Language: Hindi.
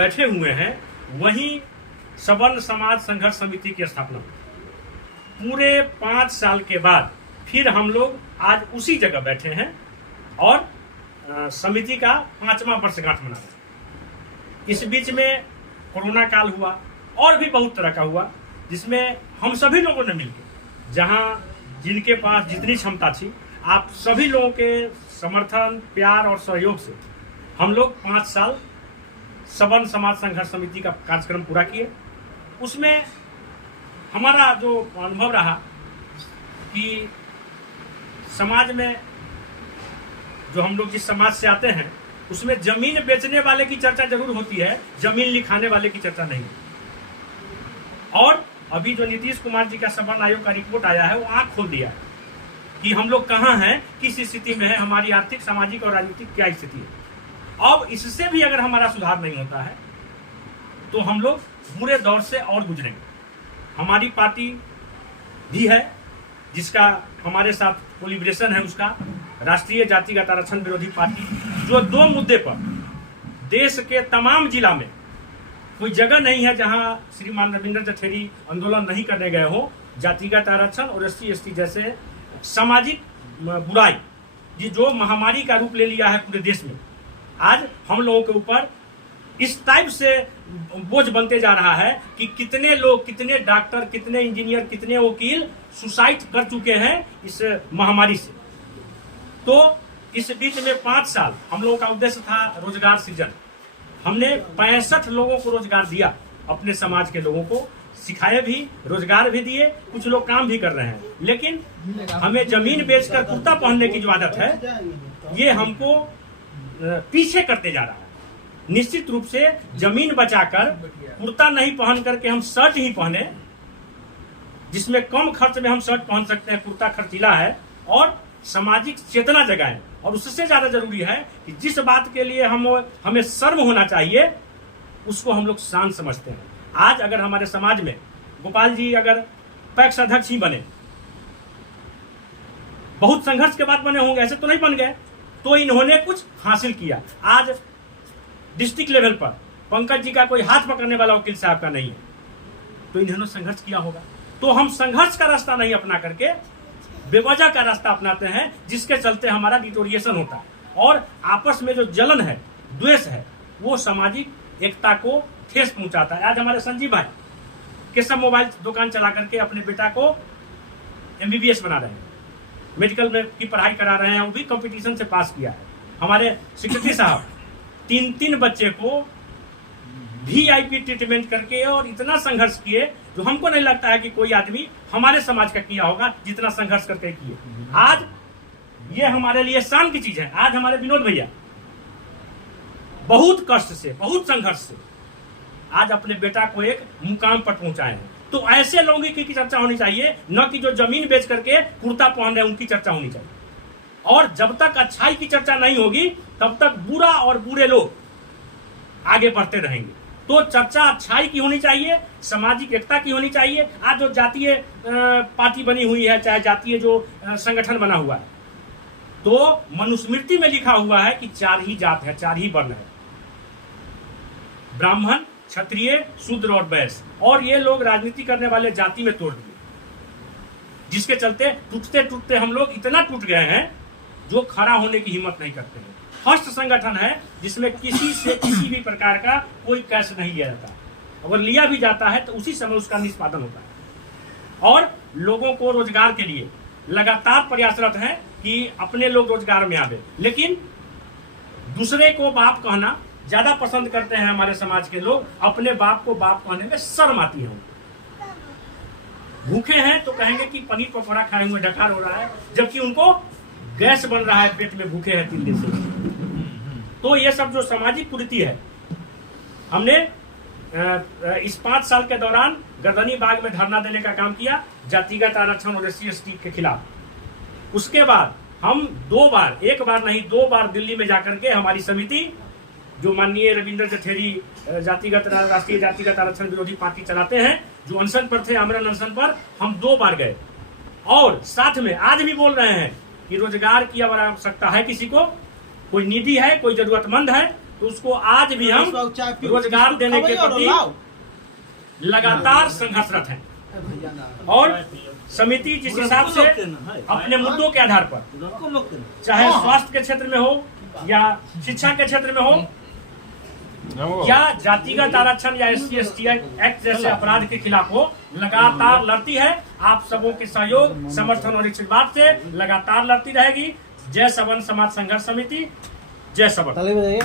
बैठे हुए हैं वहीं सवर्ण समाज संघर्ष समिति की स्थापना हुई। पूरे 5 साल के बाद फिर हम लोग आज उसी जगह बैठे हैं और समिति का 5वां वर्षगांठ मना रहे हैं। इस बीच में कोरोना काल हुआ और भी बहुत तरह का हुआ, जिसमें हम सभी लोगों ने मिलकर, जहां जिनके पास जितनी क्षमता थी, आप सभी लोगों के समर्थन, प्यार और सहयोग से हम लोग 5 साल सवर्ण समाज संघर्ष समिति का कार्यक्रम पूरा किए। उसमें हमारा जो अनुभव रहा कि समाज में जो हम लोग जिस समाज से आते हैं उसमें जमीन बेचने वाले की चर्चा जरूर होती है, जमीन लिखाने वाले की चर्चा नहीं। और अभी जो नीतीश कुमार जी का सवर्ण आयोग का रिपोर्ट आया है वो आंख खोल दिया है कि हम लोग कहाँ हैं, किस स्थिति में है, हमारी आर्थिक, सामाजिक और राजनीतिक क्या स्थिति है। अब इससे भी अगर हमारा सुधार नहीं होता है तो हम लोग बुरे दौर से और गुजरेंगे। हमारी पार्टी भी है जिसका हमारे साथ कोलिब्रेशन है, उसका राष्ट्रीय जातिगत आरक्षण विरोधी पार्टी, जो 2 मुद्दे पर देश के तमाम जिला में कोई जगह नहीं है जहां श्रीमान रविंद्र जठेरी आंदोलन नहीं करने गए हो। जातिगत आरक्षण और SC/ST जैसे सामाजिक बुराई जो महामारी का रूप ले लिया है पूरे देश में, आज हम लोगों के ऊपर इस टाइप से बोझ बनते जा रहा है कि कितने लोग, कितने डॉक्टर, कितने इंजीनियर, कितने वकील सुसाइड कर चुके हैं इस महामारी से। तो इस बीच में 5 साल हम लोगों का उद्देश्य था रोजगार सृजन। हमने 65 लोगों को रोजगार दिया, अपने समाज के लोगों को सिखाए भी, रोजगार भी दिए, कुछ लोग काम भी कर रहे हैं। लेकिन हमें जमीन बेचकर कुर्ता पहनने की जो आदत है ये हमको पीछे करते जा रहा है। निश्चित रूप से जमीन बचाकर कुर्ता नहीं पहन करके हम शर्ट ही पहने, जिसमें कम खर्च में हम शर्ट पहन सकते हैं, कुर्ता खर्चीला है, और सामाजिक चेतना जगाएं। और उससे ज्यादा जरूरी है कि जिस बात के लिए हमें शर्म होना चाहिए उसको हम लोग शान समझते हैं। आज अगर हमारे समाज में गोपाल जी अगर पैक्स अध्यक्ष ही बने, बहुत संघर्ष के बाद बने होंगे, ऐसे तो नहीं बन गए, तो इन्होंने कुछ हासिल किया। आज डिस्ट्रिक्ट लेवल पर पंकज जी का कोई हाथ पकड़ने वाला वकील साहब का नहीं है, तो इन्होंने संघर्ष किया होगा। तो हम संघर्ष का रास्ता नहीं अपना करके बेवजह का रास्ता अपनाते हैं, जिसके चलते हमारा डिटोरिएशन होता है और आपस में जो जलन है, द्वेष है, वो सामाजिक एकता को ठेस पहुंचाता है। आज हमारे संजीव भाई केशव मोबाइल दुकान चला करके अपने बेटा को MBBS बना रहे हैं, मेडिकल में की पढ़ाई करा रहे हैं, वो भी कंपटीशन से पास किया है। हमारे सेक्रेटरी साहब 3 बच्चे को VIP ट्रीटमेंट करके और इतना संघर्ष किए जो हमको नहीं लगता है कि कोई आदमी हमारे समाज का किया होगा जितना संघर्ष करके किए। आज ये हमारे लिए शान की चीज है। आज हमारे विनोद भैया बहुत कष्ट से, बहुत संघर्ष से आज अपने बेटा को एक मुकाम पर पहुंचाए हैं। तो ऐसे लोगों की चर्चा होनी चाहिए, न कि जो जमीन बेच करके कुर्ता पहन रहे हैं उनकी चर्चा होनी चाहिए। और जब तक अच्छाई की चर्चा नहीं होगी तब तक बुरा और बुरे लोग आगे बढ़ते रहेंगे। तो चर्चा अच्छाई की होनी चाहिए, सामाजिक एकता की होनी चाहिए। आज जो जातीय पार्टी बनी हुई है, चाहे जातीय जो संगठन बना हुआ है, तो मनुस्मृति में लिखा हुआ है कि 4 ही जात है, 4 ही वर्ण है, ब्राह्मण, क्षत्रिय, शूद्र और वैश्य। और ये लोग राजनीति करने वाले जाति में तोड़ दिए, जिसके चलते टूटते टूटते हम लोग इतना टूट गए हैं जो खड़ा होने की हिम्मत नहीं करते हैं। फर्स्ट संगठन है जिसमें किसी से किसी भी प्रकार का कोई कैश नहीं लिया जाता, अगर लिया भी जाता है तो उसी समय उसका निष्पादन होता है। और लोगों को रोजगार के लिए लगातार प्रयासरत है कि अपने लोग रोजगार में आवे, लेकिन दूसरे को बाप कहना ज्यादा पसंद करते हैं हमारे समाज के लोग। अपने बाप को बाप कहने में शर्म आती है। भूखे हैं तो कहेंगे कि पनीर पकौड़ा खाए हुए डकार हो रहा है, जबकि उनको गैस बन रहा है पेट में, भूखे हैं 3 दिन से। तो ये सब जो सामाजिक कुरीति है, हमने इस 5 साल के दौरान गर्दनी बाग में धरना देने का काम किया जातिगत आरक्षण और SC/ST के खिलाफ। उसके बाद हम 2 बार, 1 बार नहीं 2 बार दिल्ली में जाकर के हमारी समिति, जो माननीय रविंद्र जठेरी राष्ट्रीय जातिगत आरक्षण विरोधी पार्टी चलाते हैं, जो अनशन पर थे, आमरण अनशन पर, हम 2 बार गए। और साथ में आज भी बोल रहे हैं कि रोजगार की आवश्यकता है, किसी को कोई निधि है, कोई जरूरतमंद है तो उसको आज भी हम रोजगार देने के प्रति लगातार संघर्षरत हैं। और समिति जिस हिसाब से अपने मुद्दों के आधार पर, चाहे स्वास्थ्य के क्षेत्र में हो या शिक्षा के क्षेत्र में हो या जातिगत आरक्षण या SC/ST एक्ट जैसे अपराध के खिलाफ हो, लगातार लड़ती है। आप सबों के सहयोग, समर्थन और आशीर्वाद से लगातार लड़ती रहेगी। जय सवर्ण समाज संघर्ष समिति, जय सवर्ण।